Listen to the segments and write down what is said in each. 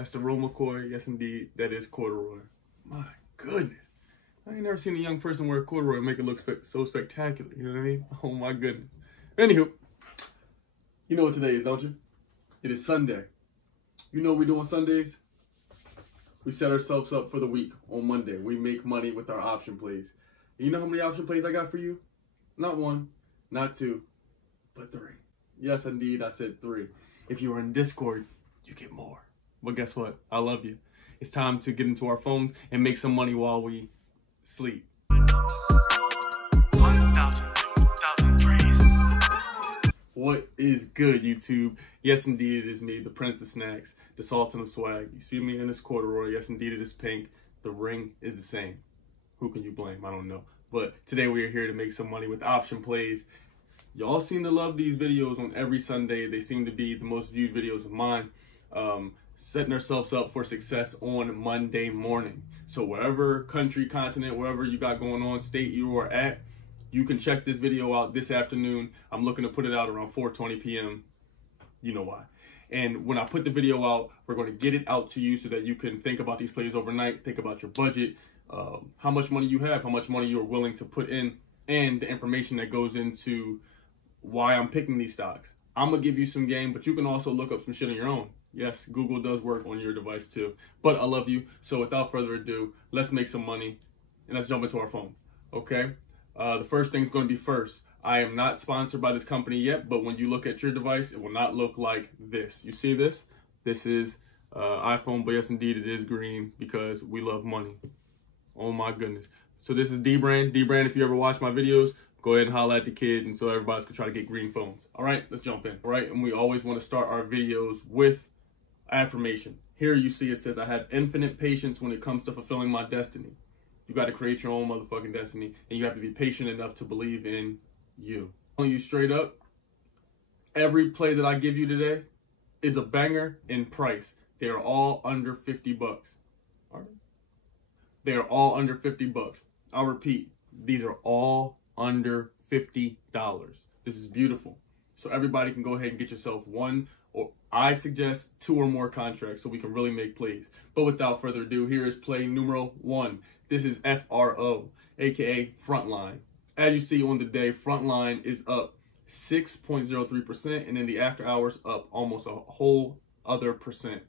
That's the 𝙎𝙚𝙬 McCoy. Yes, indeed, that is corduroy. My goodness. I ain't never seen a young person wear corduroy and make it look so spectacular. You know what I mean? Oh, my goodness. Anywho, you know what today is, don't you? It is Sunday. You know what we do on Sundays? We set ourselves up for the week on Monday. We make money with our option plays. And you know how many option plays I got for you? Not one, not two, but three. Yes, indeed, I said three. If you are in Discord, you get more. But guess what? I love you. It's time to get into our phones and make some money while we sleep. 1,000, 2,000 What is good, YouTube? Yes, indeed, it is me, the Prince of Snacks, the Sultan of Swag. You see me in this corduroy. Yes, indeed, it is pink. The ring is the same. Who can you blame? I don't know. But today we are here to make some money with option plays. Y'all seem to love these videos on every Sunday. They seem to be the most viewed videos of mine. Setting ourselves up for success on Monday morning. So wherever country, continent, wherever you got going on, state you are at, you can check this video out this afternoon. I'm looking to put it out around 4:20 p.m. You know why. And when I put the video out, we're going to get it out to you so that you can think about these plays overnight, think about your budget, how much money you have, how much money you're willing to put in, and the information that goes into why I'm picking these stocks. I'm going to give you some game, but you can also look up some shit on your own. Yes, Google does work on your device too. But I love you. So without further ado, let's make some money and let's jump into our phone. Okay? The first thing is going to be first. I am not sponsored by this company yet, but when you look at your device, it will not look like this. You see this? This is iPhone, but yes, indeed, it is green because we love money. Oh my goodness. So this is 𝙎𝙚𝙬 𝙬, if you ever watch my videos, go ahead and holler at the kid and so everybody's gonna try to get green phones. All right, let's jump in. All right, and we always want to start our videos with affirmation. Here you see it says, I have infinite patience when it comes to fulfilling my destiny. You got to create your own motherfucking destiny, and you have to be patient enough to believe in you. Telling you straight up, every play that I give you today is a banger in price. They are all under 50 bucks. All right. They are all under 50 bucks. I'll repeat, these are all under $50. This is beautiful. So everybody can go ahead and get yourself one, or I suggest 2 or more contracts so we can really make plays. But without further ado, here is play numero 1. This is FRO, aka Frontline. As you see on the day, Frontline is up 6.03%, and in the after hours up almost a whole other percent.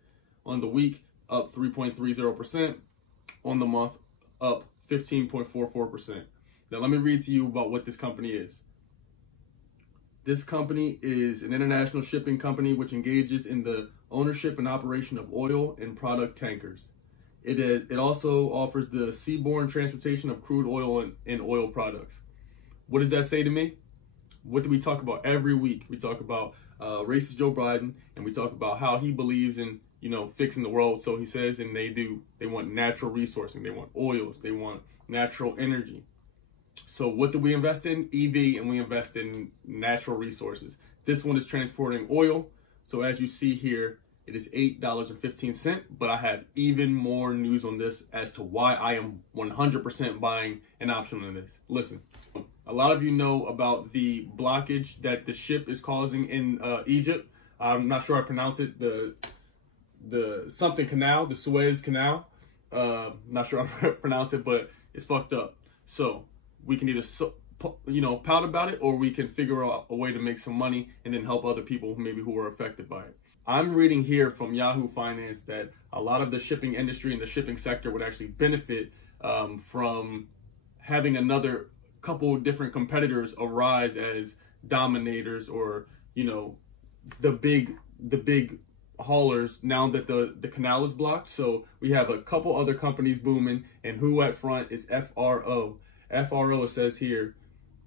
On the week, up 3.30%. On the month, up 15.44%. Now let me read to you about what this company is. This company is an international shipping company which engages in the ownership and operation of oil and product tankers. It also offers the seaborne transportation of crude oil and oil products. What does that say to me? What do we talk about every week? We talk about racist Joe Biden, and we talk about how he believes in, you know, fixing the world. So he says, and they do. They want natural resourcing. They want oils. They want natural energy. So what do we invest in? EV, and we invest in natural resources. This one is transporting oil. So as you see here, it is $8.15, but I have even more news on this as to why I am 100% buying an option on this. Listen, a lot of you know about the blockage that the ship is causing in Egypt. I'm not sure I pronounce it, the something canal, the Suez Canal. Not sure I pronounce it, but it's fucked up. So we can either, pout about it, or we can figure out a way to make some money and then help other people maybe who are affected by it. I'm reading here from Yahoo Finance that a lot of the shipping industry and the shipping sector would actually benefit from having another couple different competitors arise as dominators, or, you know, the big haulers now that the canal is blocked. So we have a couple other companies booming, and who at front is FRO. FRO, it says here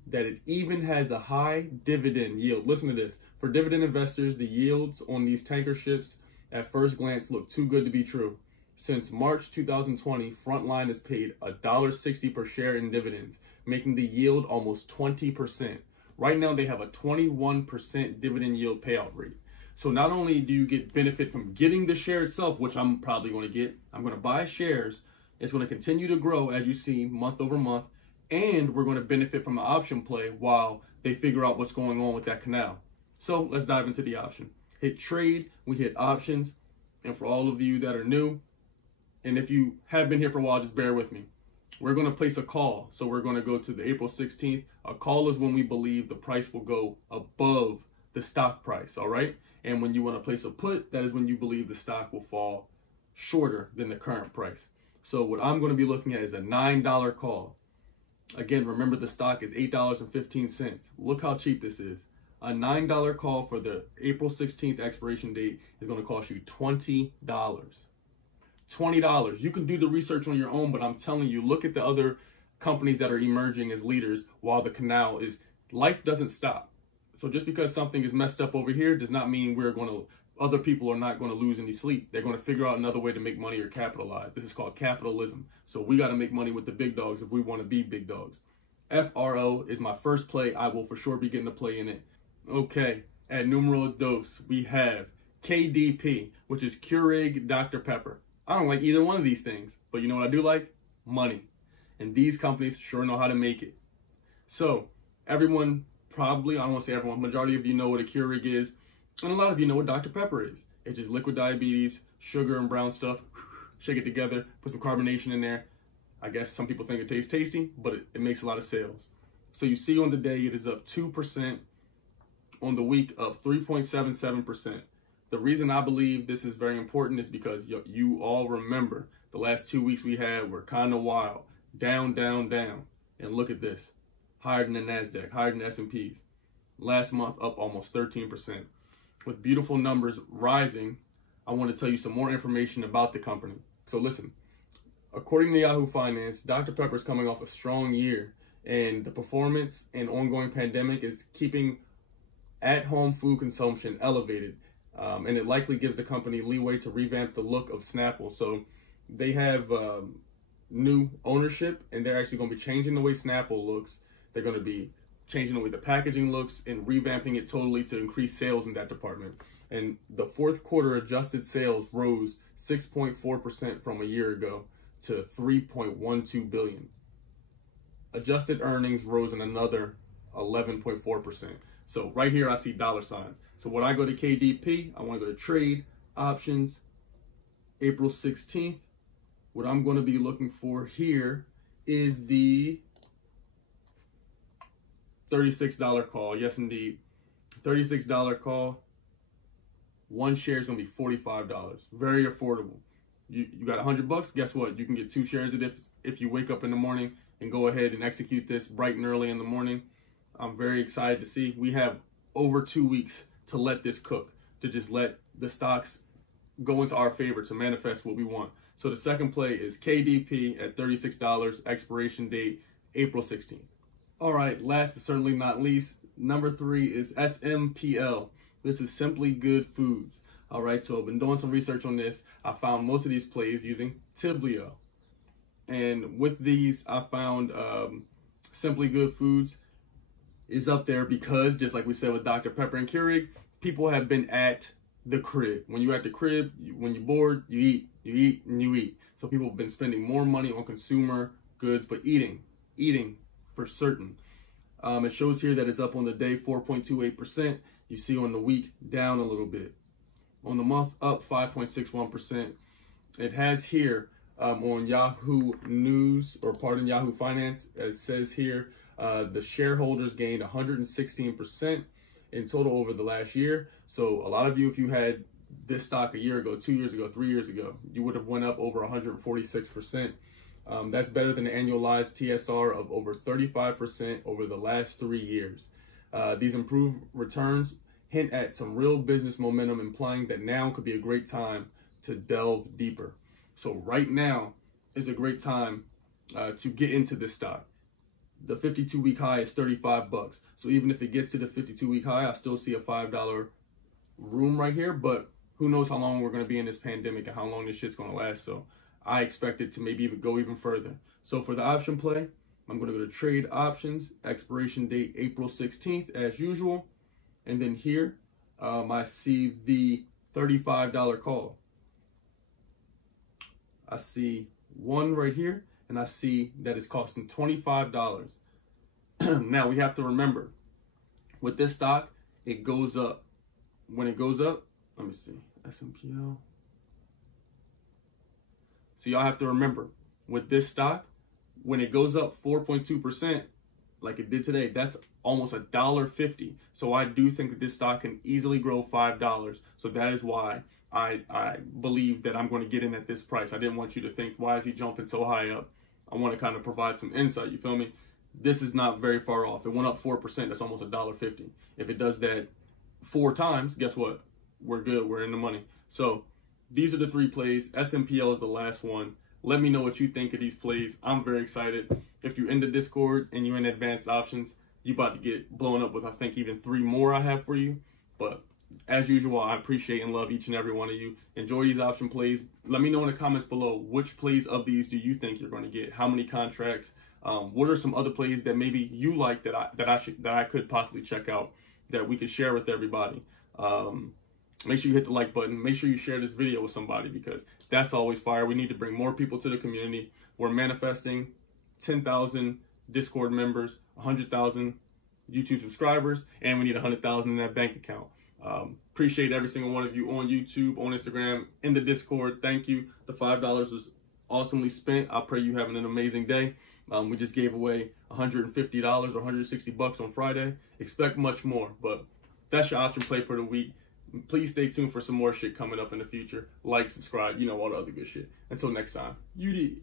that it even has a high dividend yield. Listen to this. For dividend investors, the yields on these tanker ships at first glance look too good to be true. Since March 2020, Frontline has paid $1.60 per share in dividends, making the yield almost 20%. Right now, they have a 21% dividend yield payout rate. So not only do you get benefit from getting the share itself, which I'm probably going to get, I'm going to buy shares. It's going to continue to grow, as you see, month over month. And we're going to benefit from the option play while they figure out what's going on with that canal. So let's dive into the option. Hit trade, we hit options. And for all of you that are new, and if you have been here for a while, just bear with me. We're going to place a call. So we're going to go to the April 16th. A call is when we believe the price will go above the stock price, all right? And when you want to place a put, that is when you believe the stock will fall shorter than the current price. So what I'm going to be looking at is a $9 call. Again, remember the stock is $8.15. Look how cheap this is. A $9 call for the April 16th expiration date is going to cost you $20. $20. You can do the research on your own, but I'm telling you, look at the other companies that are emerging as leaders while the canal is, life doesn't stop. So just because something is messed up over here does not mean other people are not going to lose any sleep. They're going to figure out another way to make money or capitalize. This is called capitalism. So we got to make money with the big dogs if we want to be big dogs. FRO is my first play. I will for sure be getting a play in it. Okay, at numero dos, we have KDP, which is Keurig Dr. Pepper. I don't like either one of these things, but you know what I do like? Money. And these companies sure know how to make it. So everyone probably, I don't want to say everyone, majority of you know what a Keurig is, and a lot of you know what Dr. Pepper is. It's just liquid diabetes, sugar and brown stuff, shake it together, put some carbonation in there. I guess some people think it tastes tasty, but it makes a lot of sales. So you see on the day, it is up 2%. On the week, up 3.77%. The reason I believe this is very important is because you all remember the last 2 weeks we had were kind of wild. Down, down, down. And look at this. Higher than the NASDAQ, higher than the S&Ps. Last month, up almost 13%. With beautiful numbers rising, I want to tell you some more information about the company. So listen, according to Yahoo Finance, Dr. Pepper is coming off a strong year, and the performance and ongoing pandemic is keeping at-home food consumption elevated, and it likely gives the company leeway to revamp the look of Snapple. So they have new ownership, and they're actually going to be changing the way Snapple looks. They're going to be changing the way the packaging looks and revamping it totally to increase sales in that department. And the fourth quarter adjusted sales rose 6.4% from a year ago to $3.12 billion. Adjusted earnings rose in another 11.4%. So right here, I see dollar signs. So when I go to KDP, I want to go to trade options, April 16th. What I'm going to be looking for here is the $36 call. Yes, indeed. $36 call. One share is going to be $45. Very affordable. You got $100. Guess what? You can get 2 shares of it if you wake up in the morning and go ahead and execute this bright and early in the morning. I'm very excited to see. We have over 2 weeks to let this cook, to just let the stocks go into our favor, to manifest what we want. So the second play is KDP at $36, expiration date April 16th. All right, last but certainly not least, number 3 is SMPL. This is Simply Good Foods. All right, so I've been doing some research on this. I found most of these plays using Tableau. And with these, I found Simply Good Foods is up there because, just like we said with Dr. Pepper and Keurig, people have been at the crib. When you're at the crib, when you're bored, you eat, and you eat. So people have been spending more money on consumer goods, but eating for certain. It shows here that it's up on the day 4.28%. You see on the week down a little bit. On the month, up 5.61%. It has here on Yahoo News, or pardon, Yahoo Finance, it says here, the shareholders gained 116% in total over the last year. So a lot of you, if you had this stock a year ago, 2 years ago, 3 years ago, you would have went up over 146%. That's better than the annualized TSR of over 35% over the last 3 years. These improved returns hint at some real business momentum, implying that now could be a great time to delve deeper. So right now is a great time to get into this stock. The 52-week high is $35. So even if it gets to the 52-week high, I still see a $5 room right here. But who knows how long we're going to be in this pandemic and how long this shit's going to last. So I expect it to maybe even go even further. So for the option play, I'm going to go to trade options, expiration date April 16th as usual. And then here, I see the $35 call. I see one right here, and I see that it's costing $25. Now we have to remember, with this stock, it goes up. When it goes up, let me see, SMPL. So y'all have to remember, with this stock, when it goes up 4.2%, like it did today, that's almost $1.50. So I do think that this stock can easily grow $5. So that is why I believe that I'm going to get in at this price. I didn't want you to think, why is he jumping so high up? I want to kind of provide some insight, you feel me? This is not very far off. It went up 4%, that's almost $1.50. If it does that 4 times, guess what? We're good, we're in the money. So these are the 3 plays. SMPL is the last one. Let me know what you think of these plays. I'm very excited. If you're in the Discord and you're in advanced options, you're about to get blown up with, I think, even 3 more I have for you. But as usual, I appreciate and love each and every one of you. Enjoy these option plays. Let me know in the comments below, which plays of these do you think you're going to get? How many contracts? What are some other plays that maybe you like that I could possibly check out that we could share with everybody? Make sure you hit the like button. Make sure you share this video with somebody, because that's always fire. We need to bring more people to the community. We're manifesting 10,000 Discord members, 100,000 YouTube subscribers, and we need 100,000 in that bank account. Appreciate every single one of you on YouTube, on Instagram, in the Discord. Thank you. The $5 was awesomely spent. I pray you having an amazing day. We just gave away $150 or $160 on Friday. Expect much more, but that's your option play for the week. Please stay tuned for some more shit coming up in the future. Like, subscribe, you know, all the other good shit. Until next time, you did.